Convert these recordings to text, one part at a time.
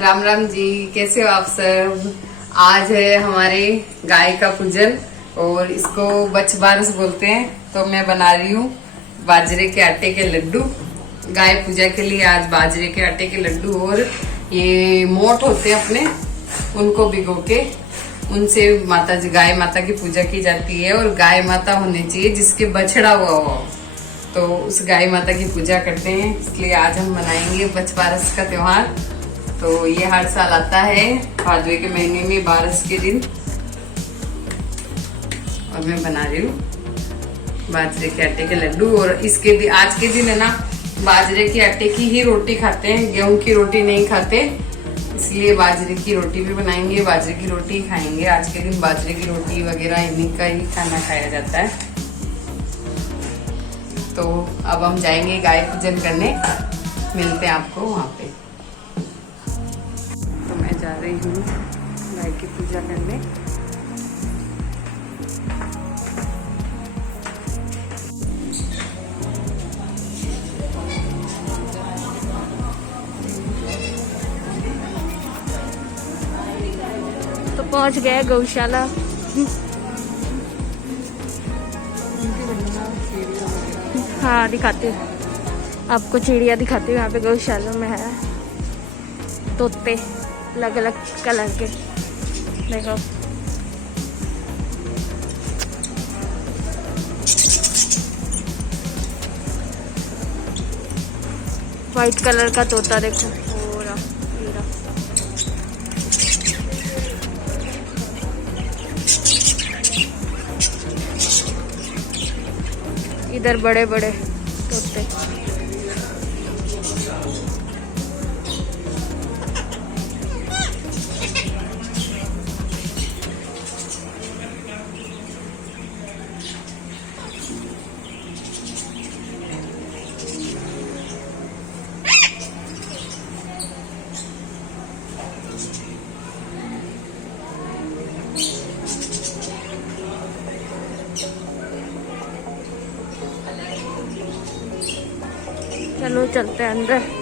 राम राम जी, कैसे हो आप सब। आज है हमारे गाय का पूजन और इसको बछ बारस बोलते हैं। तो मैं बना रही हूँ बाजरे के आटे के लड्डू। गाय पूजा के लिए आज बाजरे के आटे के लड्डू और ये मोठ होते हैं अपने, उनको भिगो के उनसे माता जी गाय माता की पूजा की जाती है। और गाय माता होनी चाहिए जिसके बछड़ा हुआ हो, तो उस गाय माता की पूजा करते हैं। इसलिए आज हम मनाएंगे बछ बारस का त्योहार। तो ये हर साल आता है भादवे के महीने में बारस के दिन। और मैं बना रही हूँ बाजरे के आटे के लड्डू। और इसके दिन, आज के दिन है ना, बाजरे के आटे की ही रोटी खाते हैं, गेहूं की रोटी नहीं खाते। इसलिए बाजरे की रोटी भी बनाएंगे, बाजरे की रोटी खाएंगे। आज के दिन बाजरे की रोटी वगैरह इन्हीं का ही खाना खाया जाता है। तो अब हम जाएंगे गाय पूजन करने, मिलते हैं आपको वहाँ पे। तो मैं जा रही हूँ गाय की पूजा करने। तो पहुंच गए गौशाला। हाँ दिखाती हूँ आपको, चिड़िया दिखाती हूँ। यहाँ पे गौशाला में है तोते अलग अलग कलर के, देखो। वाइट कलर का तोता देखो पूरा पूरा। इधर बड़े बड़े तोते। चलो चलते हैं अंदर।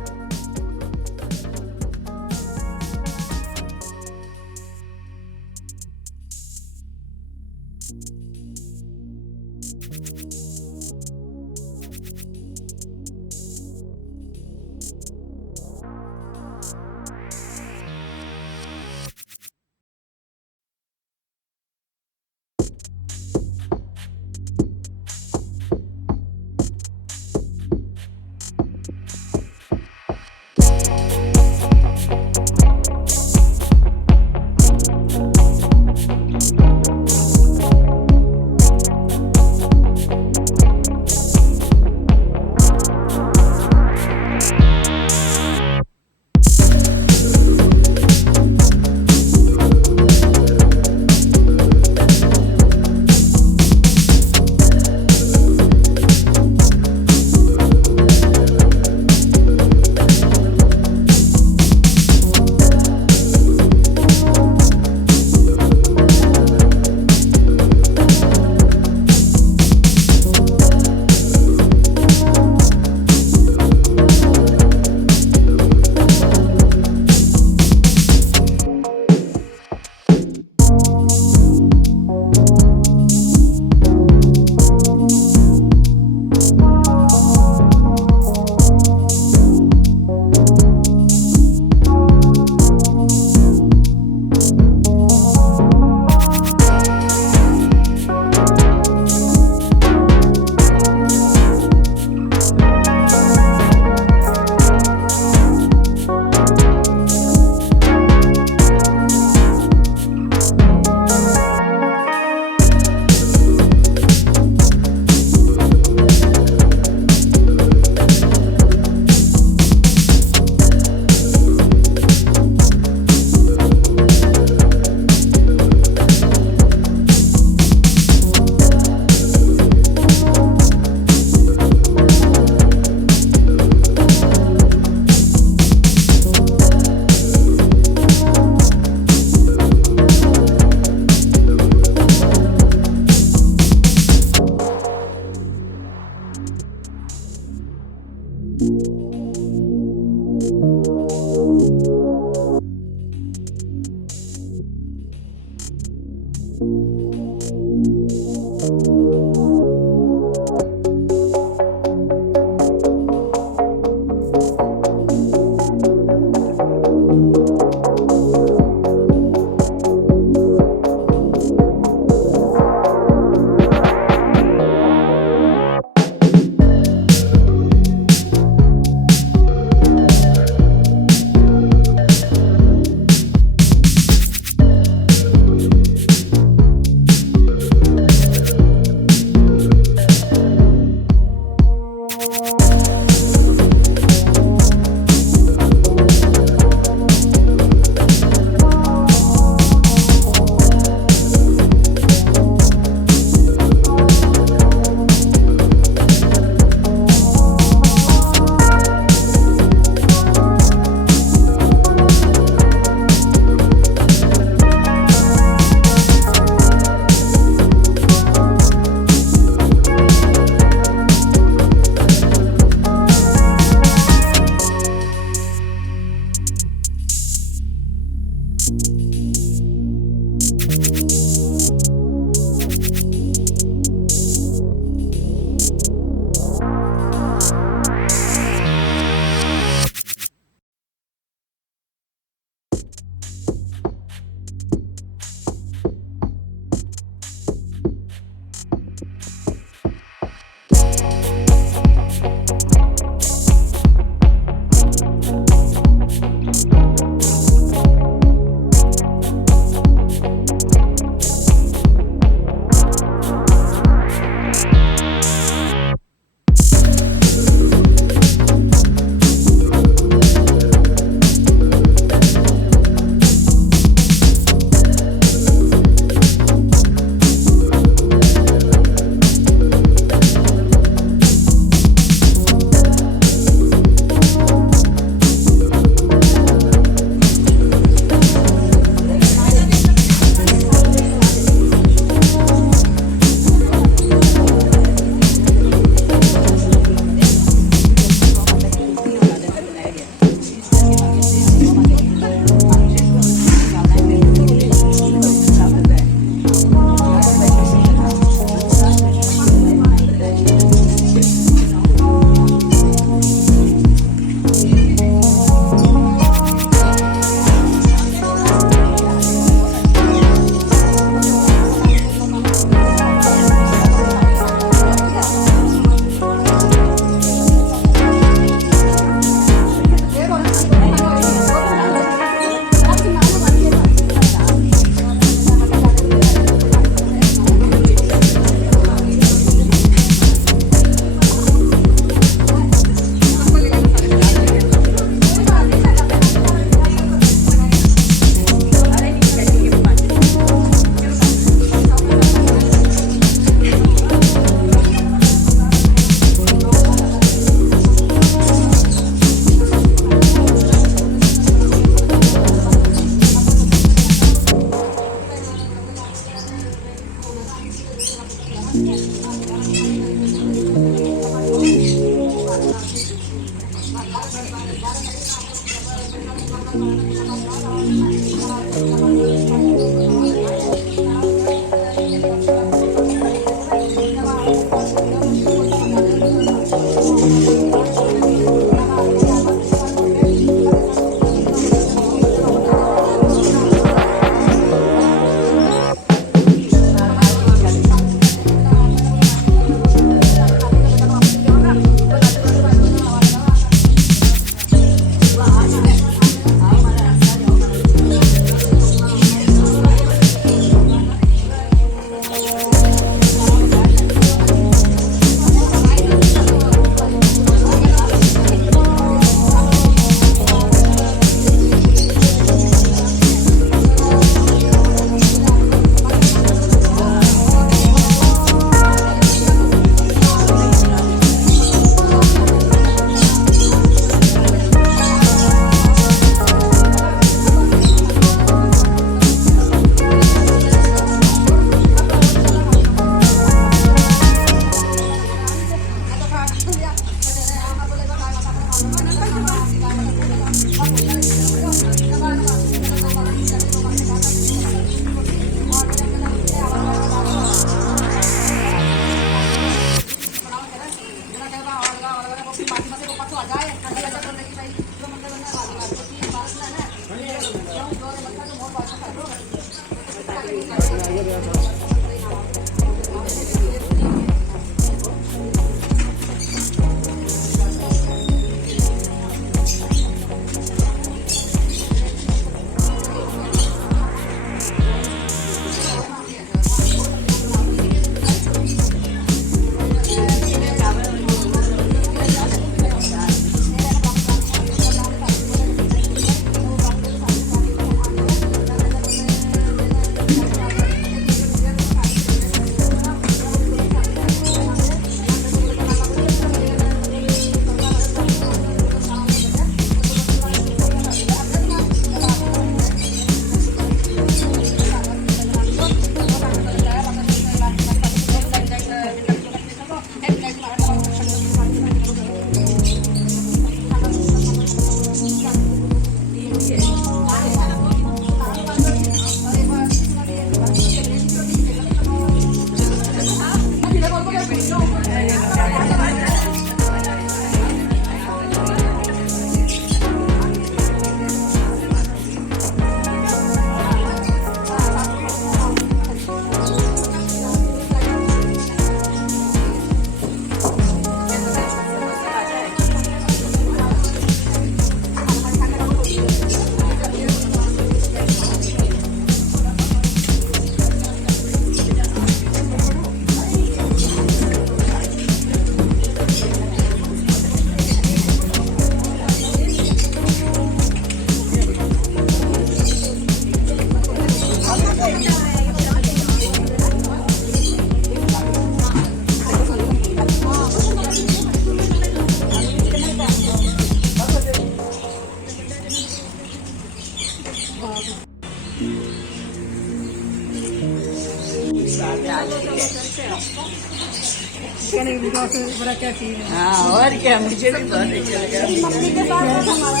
बड़ा क्या चीज है। हाँ और क्या, मुझे भी बहुत अच्छा लगा। मम्मी के साथ हमारा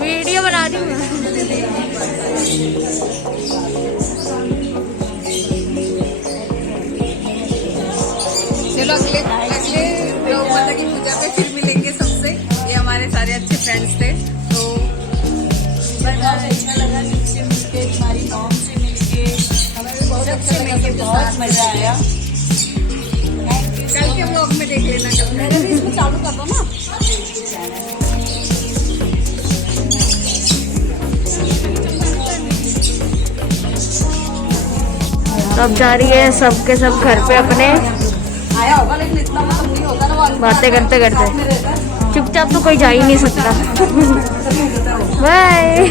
वीडियो बना रही हूँ। चलो अगले गौ माता की पूजा पे फिर मिलेंगे सबसे। ये हमारे सारे अच्छे फ्रेंड्स थे। तो बहुत अच्छा लगा तुमसे मिलके, तुम्हारी मॉम से मिलके, सबसे मिलके बहुत मजा आया। कल के ब्लॉग में देख लेना। मेरे भी इसमें चालू कर दो ना। अब जा रही है सबके सब घर पे अपने, आया होगा लेकिन इतना मतलब नहीं होता ना, वो बातें करते करते। चुपचाप तो कोई जा ही नहीं सकता। बाय।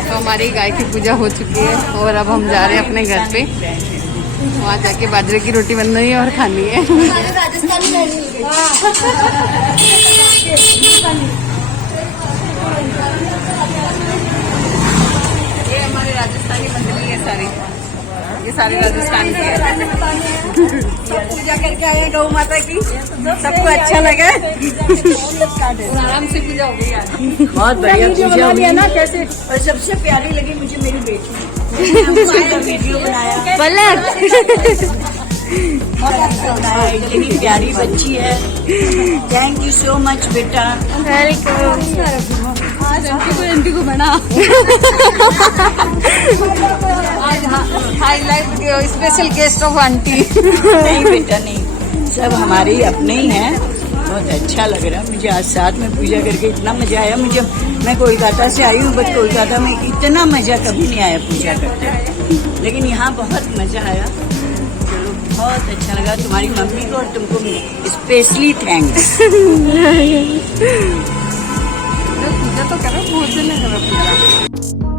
तो हमारी गाय की पूजा हो चुकी है और अब हम जा रहे हैं अपने घर पे। वहाँ जाके बाजरे की रोटी बन रही है और खानी है। ये हमारी राजस्थानी मंडली है सारी, ये सारी राजस्थान की है। पूजा करके आए गौ माता की, सबको अच्छा लगा। आराम से पूजा हो गई आज। बहुत बढ़िया पूजा हुई ना कैसे और सबसे प्यारी लगी मुझे मेरी बेटी। वीडियो बनाया, पलक। बनाया, इतनी प्यारी बच्ची है। थैंक यू सो मच बेटा। वेलकम। आज आंटी को बना आज highlight special guest of aunty. नहीं बेटा नहीं, सब हमारे अपने ही हैं। बहुत अच्छा लग रहा है मुझे आज साथ में पूजा करके, इतना मजा आया मुझे। मैं कोलकाता से आई हूँ, बट कोलकाता में इतना मजा कभी नहीं आया पूजा करते, लेकिन यहाँ बहुत मजा आया। चलो बहुत अच्छा लगा। तुम्हारी मम्मी को और तुमको स्पेशली थैंक्स। पूजा तो करो, भोजन करो पूजा।